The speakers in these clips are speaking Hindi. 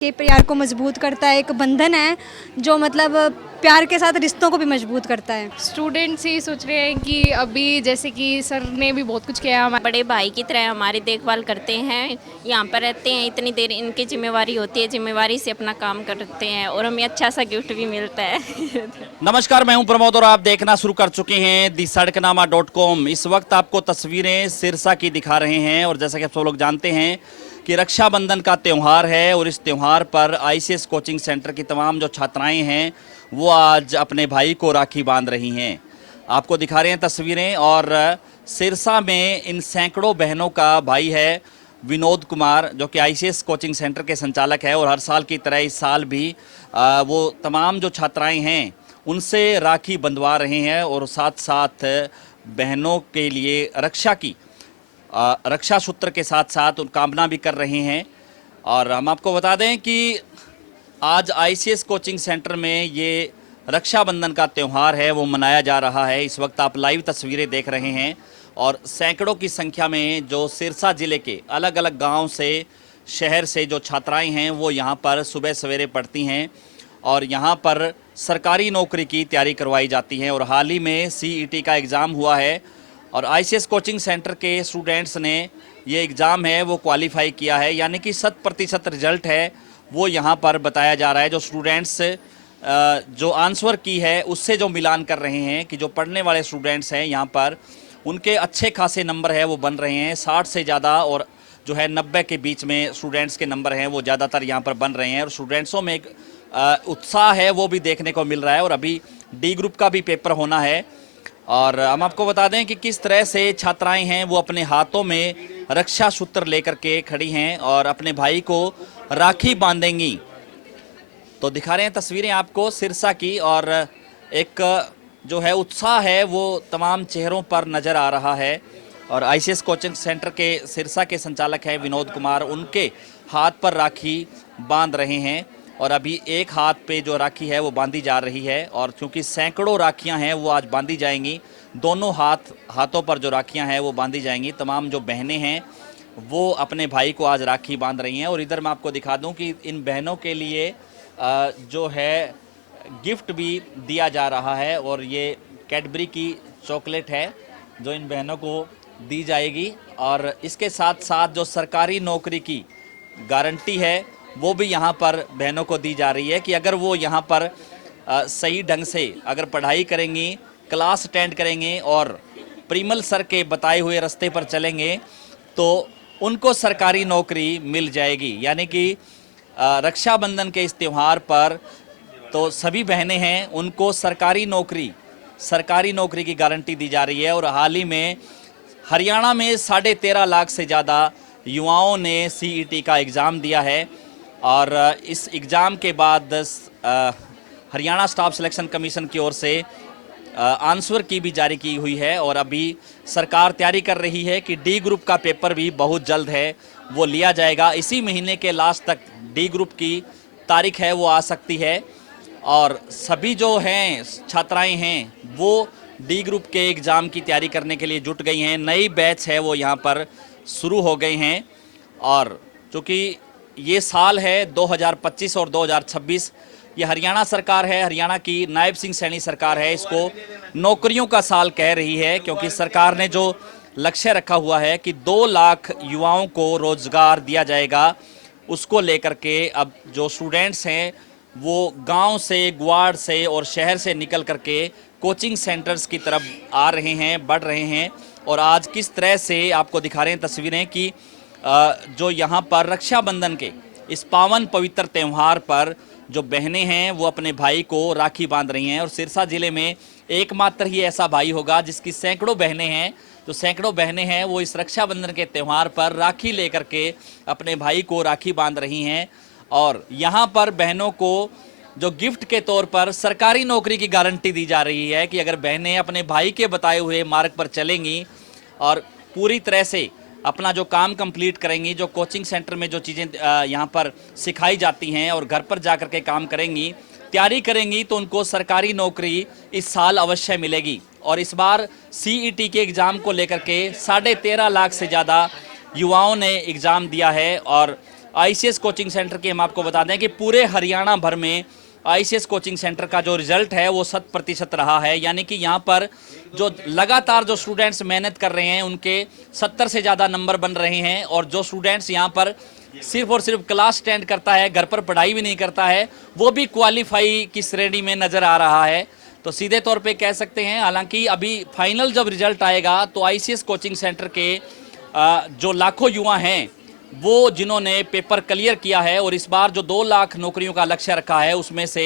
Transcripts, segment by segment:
के प्यार को मजबूत करता है, एक बंधन है जो मतलब प्यार के साथ रिश्तों को भी मजबूत करता है। स्टूडेंट्स ही सोच रहे हैं कि अभी जैसे कि सर ने भी बहुत कुछ किया हमारे बड़े भाई की तरह हमारी देखभाल करते हैं, यहाँ पर रहते हैं, इतनी देर इनकी जिम्मेवारी होती है, जिम्मेवारी से अपना काम करते हैं और हमें अच्छा सा गिफ्ट भी मिलता है। नमस्कार, मैं हूं प्रमोद और आप देखना शुरू कर चुके हैं दी सड़कनामा.com। इस वक्त आपको तस्वीरें सिरसा की दिखा रहे हैं और जैसा कि आप सब लोग जानते हैं कि रक्षाबंधन का त्यौहार है और इस त्यौहार पर आईसीएस कोचिंग सेंटर की तमाम जो छात्राएं हैं वो आज अपने भाई को राखी बांध रही हैं। आपको दिखा रहे हैं तस्वीरें और सिरसा में इन सैकड़ों बहनों का भाई है विनोद कुमार, जो कि आईसीएस कोचिंग सेंटर के संचालक है और हर साल की तरह इस साल भी वो तमाम जो छात्राएं हैं उनसे राखी बंधवा रहे हैं और साथ साथ बहनों के लिए रक्षा सूत्र के साथ साथ उन कामना भी कर रहे हैं। और हम आपको बता दें कि आज आईसीएस कोचिंग सेंटर में ये रक्षाबंधन का त्यौहार है वो मनाया जा रहा है। इस वक्त आप लाइव तस्वीरें देख रहे हैं और सैकड़ों की संख्या में जो सिरसा ज़िले के अलग अलग गांव से, शहर से जो छात्राएं हैं वो यहाँ पर सुबह सवेरे पढ़ती हैं और यहाँ पर सरकारी नौकरी की तैयारी करवाई जाती है। और हाल ही में सीईटी का एग्ज़ाम हुआ है और आईसीएस कोचिंग सेंटर के स्टूडेंट्स ने ये एग्ज़ाम है वो क्वालिफाई किया है, यानी कि 100% रिजल्ट है वो यहाँ पर बताया जा रहा है। जो स्टूडेंट्स जो आंसर की है उससे जो मिलान कर रहे हैं कि जो पढ़ने वाले स्टूडेंट्स हैं यहाँ पर उनके अच्छे खासे नंबर है वो बन रहे हैं, 60 से ज़्यादा और जो है 90 के बीच में स्टूडेंट्स के नंबर हैं वो ज़्यादातर यहाँ पर बन रहे हैं। और स्टूडेंट्सों में एक उत्साह है वो भी देखने को मिल रहा है। और अभी डी ग्रुप का भी पेपर होना है और हम आपको बता दें कि किस तरह से छात्राएं हैं वो अपने हाथों में रक्षा सूत्र लेकर के खड़ी हैं और अपने भाई को राखी बांधेंगी। तो दिखा रहे हैं तस्वीरें आपको सिरसा की और एक जो है उत्साह है वो तमाम चेहरों पर नज़र आ रहा है। और आईसीएस कोचिंग सेंटर के सिरसा के संचालक हैं विनोद कुमार, उनके हाथ पर राखी बांध रहे हैं और अभी एक हाथ पे जो राखी है वो बांधी जा रही है। और क्योंकि सैकड़ों राखियां हैं वो आज बांधी जाएंगी, दोनों हाथों पर जो राखियां हैं वो बांधी जाएंगी। तमाम जो बहनें हैं वो अपने भाई को आज राखी बांध रही हैं। और इधर मैं आपको दिखा दूं कि इन बहनों के लिए जो है गिफ्ट भी दिया जा रहा है और ये कैडबरी की चॉकलेट है जो इन बहनों को दी जाएगी। और इसके साथ साथ जो सरकारी नौकरी की गारंटी है वो भी यहाँ पर बहनों को दी जा रही है कि अगर वो यहाँ पर सही ढंग से अगर पढ़ाई करेंगी, क्लास अटेंड करेंगे और प्रिमल सर के बताए हुए रास्ते पर चलेंगे तो उनको सरकारी नौकरी मिल जाएगी। यानी कि रक्षाबंधन के इस त्यौहार पर तो सभी बहनें हैं उनको सरकारी नौकरी की गारंटी दी जा रही है। और हाल ही में हरियाणा में 13.5 लाख से ज़्यादा युवाओं ने सीईटी का एग्ज़ाम दिया है और इस एग्ज़ाम के बाद हरियाणा स्टाफ सिलेक्शन कमीशन की ओर से आंसर की भी जारी की हुई है। और अभी सरकार तैयारी कर रही है कि डी ग्रुप का पेपर भी बहुत जल्द है वो लिया जाएगा। इसी महीने के लास्ट तक डी ग्रुप की तारीख है वो आ सकती है और सभी जो हैं छात्राएं हैं वो डी ग्रुप के एग्ज़ाम की तैयारी करने के लिए जुट गई हैं। नई बैच है वो यहाँ पर शुरू हो गए हैं और चूँकि ये साल है 2025 और 2026, ये हरियाणा सरकार है, हरियाणा की नायब सिंह सैनी सरकार है, इसको नौकरियों का साल कह रही है क्योंकि सरकार ने जो लक्ष्य रखा हुआ है कि 2 लाख युवाओं को रोजगार दिया जाएगा, उसको लेकर के अब जो स्टूडेंट्स हैं वो गांव से, ग्वाड़ से और शहर से निकल करके कोचिंग सेंटर्स की तरफ आ रहे हैं, बढ़ रहे हैं। और आज किस तरह से आपको दिखा रहे हैं तस्वीरें कि जो यहाँ पर रक्षाबंधन के इस पावन पवित्र त्यौहार पर जो बहनें हैं वो अपने भाई को राखी बांध रही हैं। और सिरसा ज़िले में एकमात्र ही ऐसा भाई होगा जिसकी सैकड़ों बहनें हैं, जो सैकड़ों बहनें हैं वो इस रक्षाबंधन के त्यौहार पर राखी लेकर के अपने भाई को राखी बांध रही हैं। और यहाँ पर बहनों को जो गिफ्ट के तौर पर सरकारी नौकरी की गारंटी दी जा रही है कि अगर बहनें अपने भाई के बताए हुए मार्ग पर चलेंगी और पूरी तरह से अपना जो काम कंप्लीट करेंगी, जो कोचिंग सेंटर में जो चीज़ें यहाँ पर सिखाई जाती हैं और घर पर जा कर के काम करेंगी, तैयारी करेंगी तो उनको सरकारी नौकरी इस साल अवश्य मिलेगी। और इस बार सीईटी के एग्ज़ाम को लेकर के 13.5 लाख से ज़्यादा युवाओं ने एग्ज़ाम दिया है और आईसीएस कोचिंग सेंटर की हम आपको बता दें कि पूरे हरियाणा भर में आईसीएस कोचिंग सेंटर का जो रिजल्ट है वो 100% रहा है। यानी कि यहाँ पर जो लगातार जो स्टूडेंट्स मेहनत कर रहे हैं उनके 70 से ज़्यादा नंबर बन रहे हैं, और जो स्टूडेंट्स यहाँ पर सिर्फ और सिर्फ क्लास अटेंड करता है, घर पर पढ़ाई भी नहीं करता है, वो भी क्वालिफाई की श्रेणी में नज़र आ रहा है। तो सीधे तौर पे कह सकते हैं, हालांकि अभी फाइनल जब रिजल्ट आएगा तो आईसीएस कोचिंग सेंटर के जो लाखों युवा हैं वो जिन्होंने पेपर क्लियर किया है और इस बार जो 2 लाख नौकरियों का लक्ष्य रखा है उसमें से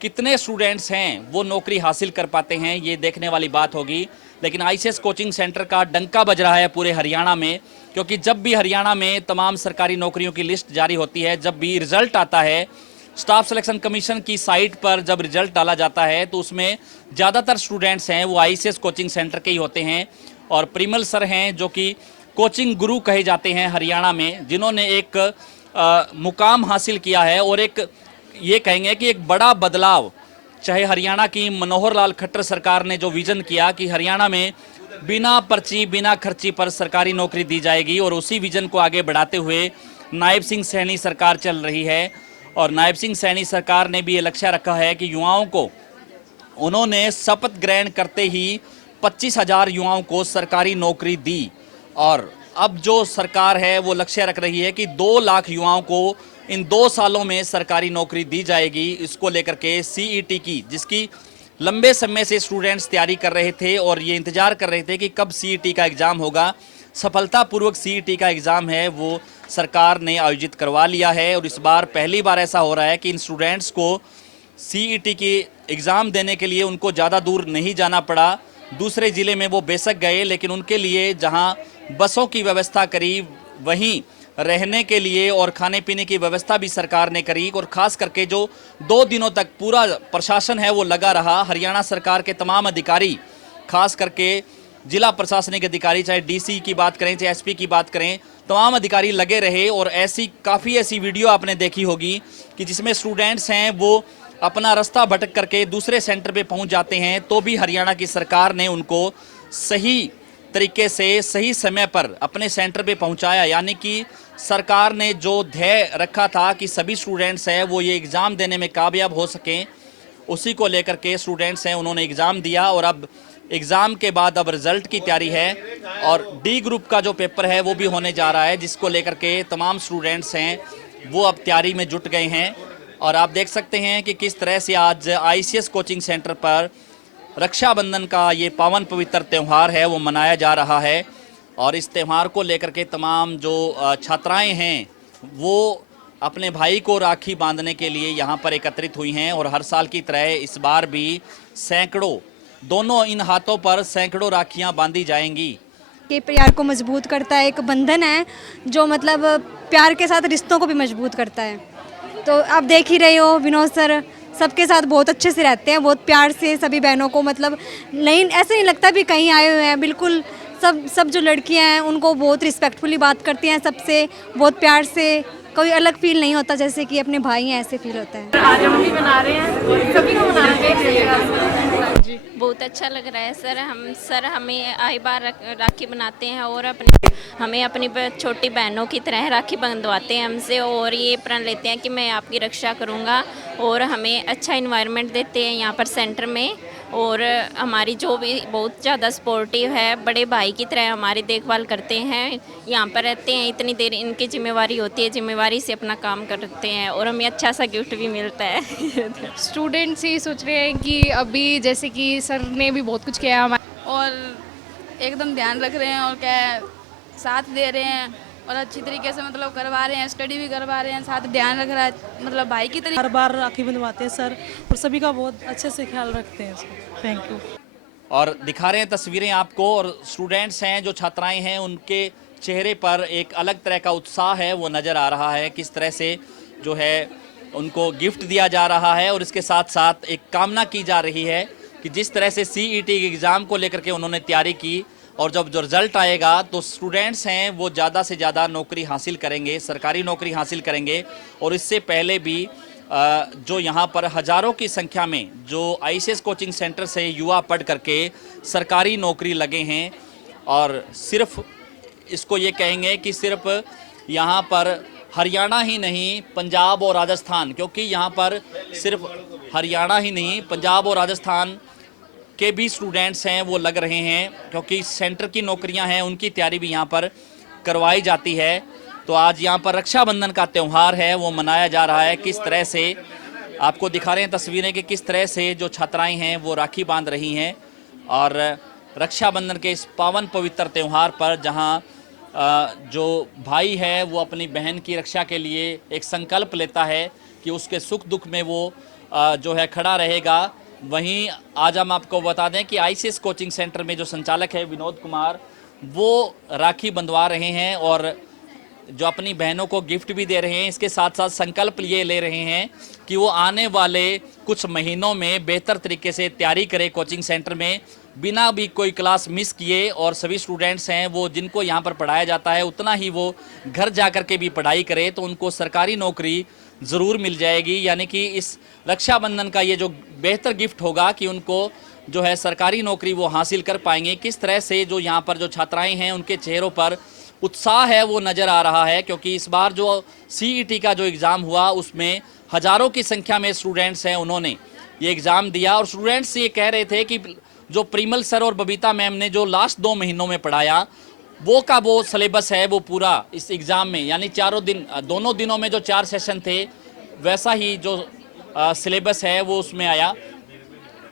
कितने स्टूडेंट्स हैं वो नौकरी हासिल कर पाते हैं, ये देखने वाली बात होगी। लेकिन आईसीएस कोचिंग सेंटर का डंका बज रहा है पूरे हरियाणा में, क्योंकि जब भी हरियाणा में तमाम सरकारी नौकरियों की लिस्ट जारी होती है, जब भी रिजल्ट आता है, स्टाफ सिलेक्शन कमीशन की साइट पर जब रिजल्ट डाला जाता है तो उसमें ज़्यादातर स्टूडेंट्स हैं वो आईसीएस कोचिंग सेंटर के ही होते हैं। और परिमल सर हैं जो कि कोचिंग गुरु कहे जाते हैं हरियाणा में, जिन्होंने एक मुकाम हासिल किया है और एक ये कहेंगे कि एक बड़ा बदलाव, चाहे हरियाणा की मनोहर लाल खट्टर सरकार ने जो विजन किया कि हरियाणा में बिना पर्ची बिना खर्ची पर सरकारी नौकरी दी जाएगी, और उसी विजन को आगे बढ़ाते हुए नायब सिंह सैनी सरकार चल रही है। और नायब सिंह सैनी सरकार ने भी ये लक्ष्य रखा है कि युवाओं को, उन्होंने शपथ ग्रहण करते ही 25,000 युवाओं को सरकारी नौकरी दी, और अब जो सरकार है वो लक्ष्य रख रही है कि 2 लाख युवाओं को इन 2 सालों में सरकारी नौकरी दी जाएगी। इसको लेकर के सीईटी की, जिसकी लंबे समय से स्टूडेंट्स तैयारी कर रहे थे और ये इंतजार कर रहे थे कि कब सीईटी का एग्ज़ाम होगा, सफलतापूर्वक सीईटी का एग्ज़ाम है वो सरकार ने आयोजित करवा लिया है। और इस बार पहली बार ऐसा हो रहा है कि इन स्टूडेंट्स को सीईटी की एग्ज़ाम देने के लिए उनको ज़्यादा दूर नहीं जाना पड़ा। दूसरे ज़िले में वो बेशक गए, लेकिन उनके लिए जहां बसों की व्यवस्था करी, वहीं रहने के लिए और खाने पीने की व्यवस्था भी सरकार ने करी। और ख़ास करके जो 2 दिनों तक पूरा प्रशासन है वो लगा रहा, हरियाणा सरकार के तमाम अधिकारी, खास करके जिला प्रशासनिक अधिकारी, चाहे डीसी की बात करें चाहे एसपी की बात करें, तमाम अधिकारी लगे रहे। और काफ़ी ऐसी वीडियो आपने देखी होगी कि जिसमें स्टूडेंट्स हैं वो अपना रास्ता भटक करके दूसरे सेंटर पे पहुंच जाते हैं, तो भी हरियाणा की सरकार ने उनको सही तरीके से सही समय पर अपने सेंटर पे पहुंचाया। यानी कि सरकार ने जो ध्येय रखा था कि सभी स्टूडेंट्स हैं वो ये एग्ज़ाम देने में कामयाब हो सकें, उसी को लेकर के स्टूडेंट्स हैं उन्होंने एग्ज़ाम दिया। और अब एग्ज़ाम के बाद अब रिज़ल्ट की तैयारी है, और डी ग्रुप का जो पेपर है वो भी होने जा रहा है, जिसको लेकर के तमाम स्टूडेंट्स हैं वो अब तैयारी में जुट गए हैं। और आप देख सकते हैं कि किस तरह से आज आईसीएस कोचिंग सेंटर पर रक्षाबंधन का ये पावन पवित्र त्यौहार है वो मनाया जा रहा है। और इस त्यौहार को लेकर के तमाम जो छात्राएं हैं वो अपने भाई को राखी बांधने के लिए यहाँ पर एकत्रित हुई हैं। और हर साल की तरह इस बार भी सैकड़ों, दोनों इन हाथों पर सैकड़ों राखियाँ बांधी जाएंगी। ये प्यार को मजबूत करता है, एक बंधन है जो मतलब प्यार के साथ रिश्तों को भी मजबूत करता है। तो आप देख ही रहे हो, विनोद सर सबके साथ बहुत अच्छे से रहते हैं, बहुत प्यार से सभी बहनों को, मतलब नहीं ऐसे नहीं लगता भी कहीं आए हुए हैं, बिल्कुल सब जो लड़कियां हैं उनको बहुत रिस्पेक्टफुली बात करती हैं, सबसे बहुत प्यार से, कोई अलग फील नहीं होता जैसे कि अपने भाई हैं ऐसे फील होता है। आज हम भी बना रहे हैं, सभी को मनाना चाहिए जी। बहुत अच्छा लग रहा है सर हमें आए बार राखी बनाते हैं और हमें अपनी छोटी बहनों की तरह राखी बंधवाते हैं हमसे, और ये प्रण लेते हैं कि मैं आपकी रक्षा करूँगा। और हमें अच्छा इन्वायरमेंट देते हैं यहाँ पर सेंटर में, और हमारी जो भी बहुत ज़्यादा सपोर्टिव है, बड़े भाई की तरह हमारी देखभाल करते हैं। यहाँ पर रहते हैं, इतनी देर इनकी जिम्मेवारी होती है, जिम्मेवारी से अपना काम करते हैं, और हमें अच्छा सा गिफ्ट भी मिलता है। स्टूडेंट्स ये सोच रहे हैं कि अभी जैसे कि सर ने भी बहुत कुछ किया हमारे, और एकदम ध्यान रख रहे हैं और क्या है, साथ दे रहे हैं और अच्छी तरीके से मतलब करवा रहे हैं, स्टडी भी करवा रहे हैं, साथ ध्यान रख रहा है, मतलब भाई की तरीके। हर बार राखी बंधवाते हैं सर, और सभी का बहुत अच्छे से ख्याल रखते हैं। Thank you. और दिखा रहे हैं तस्वीरें आपको, और स्टूडेंट्स हैं जो छात्राएं हैं उनके चेहरे पर एक अलग तरह का उत्साह है वो नज़र आ रहा है, किस तरह से जो है उनको गिफ्ट दिया जा रहा है। और इसके साथ साथ एक कामना की जा रही है कि जिस तरह से सीईटी के एग्ज़ाम को लेकर के उन्होंने तैयारी की, और जब जो रिज़ल्ट आएगा तो स्टूडेंट्स हैं वो ज़्यादा से ज़्यादा नौकरी हासिल करेंगे, सरकारी नौकरी हासिल करेंगे। और इससे पहले भी जो यहाँ पर हज़ारों की संख्या में जो आईसीएस कोचिंग सेंटर से युवा पढ़ करके सरकारी नौकरी लगे हैं, और सिर्फ इसको ये कहेंगे कि सिर्फ यहाँ पर हरियाणा ही नहीं, पंजाब और राजस्थान, क्योंकि यहाँ पर सिर्फ हरियाणा ही नहीं, पंजाब और राजस्थान के भी स्टूडेंट्स हैं वो लग रहे हैं, क्योंकि सेंटर की नौकरियां हैं उनकी तैयारी भी यहाँ पर करवाई जाती है। तो आज यहाँ पर रक्षाबंधन का त्यौहार है वो मनाया जा रहा है। किस तरह से आपको दिखा रहे हैं तस्वीरें कि किस तरह से जो छात्राएं हैं वो राखी बांध रही हैं, और रक्षाबंधन के इस पावन पवित्र त्यौहार पर जहाँ जो भाई है वो अपनी बहन की रक्षा के लिए एक संकल्प लेता है कि उसके सुख दुख में वो जो है खड़ा रहेगा। वहीं आज हम आपको बता दें कि आईसीएस कोचिंग सेंटर में जो संचालक है विनोद कुमार, वो राखी बंधवा रहे हैं और जो अपनी बहनों को गिफ्ट भी दे रहे हैं। इसके साथ साथ संकल्प ये ले रहे हैं कि वो आने वाले कुछ महीनों में बेहतर तरीके से तैयारी करें कोचिंग सेंटर में, बिना भी कोई क्लास मिस किए, और सभी स्टूडेंट्स हैं वो जिनको यहाँ पर पढ़ाया जाता है उतना ही वो घर जा कर के भी पढ़ाई करें तो उनको सरकारी नौकरी ज़रूर मिल जाएगी। यानी कि इस रक्षाबंधन का ये जो बेहतर गिफ्ट होगा कि उनको जो है सरकारी नौकरी वो हासिल कर पाएंगे। किस तरह से जो यहाँ पर जो छात्राएं हैं उनके चेहरों पर उत्साह है वो नज़र आ रहा है, क्योंकि इस बार जो सीईटी का जो एग्ज़ाम हुआ उसमें हज़ारों की संख्या में स्टूडेंट्स हैं उन्होंने ये एग्ज़ाम दिया, और स्टूडेंट्स ये कह रहे थे कि जो प्रिमल सर और बबीता मैम ने जो लास्ट 2 महीनों में पढ़ाया वो सिलेबस है वो पूरा इस एग्ज़ाम में, यानी दोनों दिनों में जो 4 सेशन थे वैसा ही जो सिलेबस है वो उसमें आया,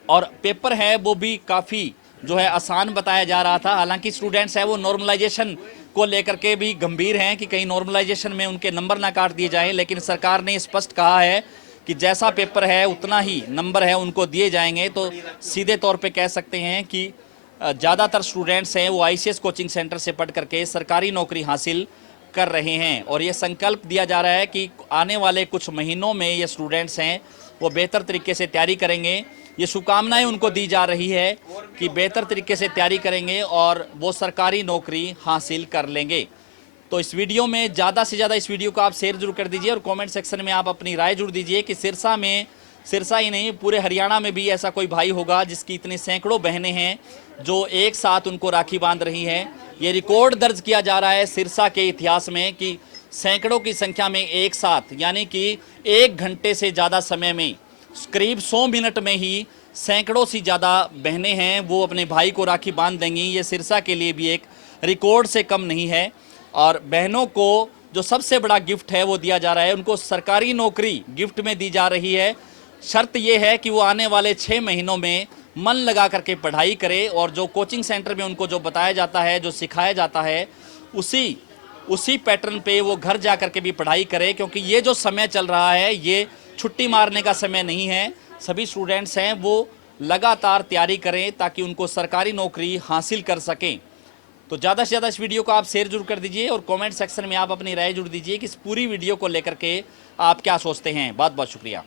और पेपर है वो भी काफ़ी जो है आसान बताया जा रहा था। हालांकि स्टूडेंट्स है वो नॉर्मलाइजेशन को लेकर के भी गंभीर हैं कि कहीं नॉर्मलाइजेशन में उनके नंबर ना काट दिए जाएं, लेकिन सरकार ने स्पष्ट कहा है कि जैसा पेपर है उतना ही नंबर है उनको दिए जाएंगे। तो सीधे तौर पे कह सकते हैं कि ज़्यादातर स्टूडेंट्स हैं वो आईसीएस कोचिंग सेंटर से पढ़ करके सरकारी नौकरी हासिल कर रहे हैं, और ये संकल्प दिया जा रहा है कि आने वाले कुछ महीनों में ये स्टूडेंट्स हैं वो बेहतर तरीके से तैयारी करेंगे। ये शुभकामनाएं उनको दी जा रही है कि बेहतर तरीके से तैयारी करेंगे और वो सरकारी नौकरी हासिल कर लेंगे। तो इस वीडियो में ज़्यादा से ज़्यादा इस वीडियो को आप शेयर जरूर कर दीजिए, और कमेंट सेक्शन में आप अपनी राय जरूर दीजिए कि सिरसा ही नहीं पूरे हरियाणा में भी ऐसा कोई भाई होगा जिसकी इतने सैकड़ों बहनें हैं जो एक साथ उनको राखी बांध रही हैं। ये रिकॉर्ड दर्ज किया जा रहा है सिरसा के इतिहास में कि सैकड़ों की संख्या में एक साथ, यानी कि 1 घंटे से ज़्यादा समय में करीब 100 मिनट में ही सैकड़ों से ज़्यादा बहनें हैं वो अपने भाई को राखी बांध देंगी। ये सिरसा के लिए भी एक रिकॉर्ड से कम नहीं है, और बहनों को जो सबसे बड़ा गिफ्ट है वो दिया जा रहा है, उनको सरकारी नौकरी गिफ्ट में दी जा रही है। शर्त ये है कि वो आने वाले 6 महीनों में मन लगा करके पढ़ाई करे, और जो कोचिंग सेंटर में उनको जो बताया जाता है, जो सिखाया जाता है, उसी पैटर्न पे वो घर जा करके भी पढ़ाई करे, क्योंकि ये जो समय चल रहा है ये छुट्टी मारने का समय नहीं है। सभी स्टूडेंट्स हैं वो लगातार तैयारी करें ताकि उनको सरकारी नौकरी हासिल कर सकें। तो ज़्यादा से ज़्यादा इस वीडियो को आप शेयर जरूर कर दीजिए, और कमेंट सेक्शन में आप अपनी राय जरूर दीजिए कि इस पूरी वीडियो को लेकर के आप क्या सोचते हैं। बहुत बहुत शुक्रिया।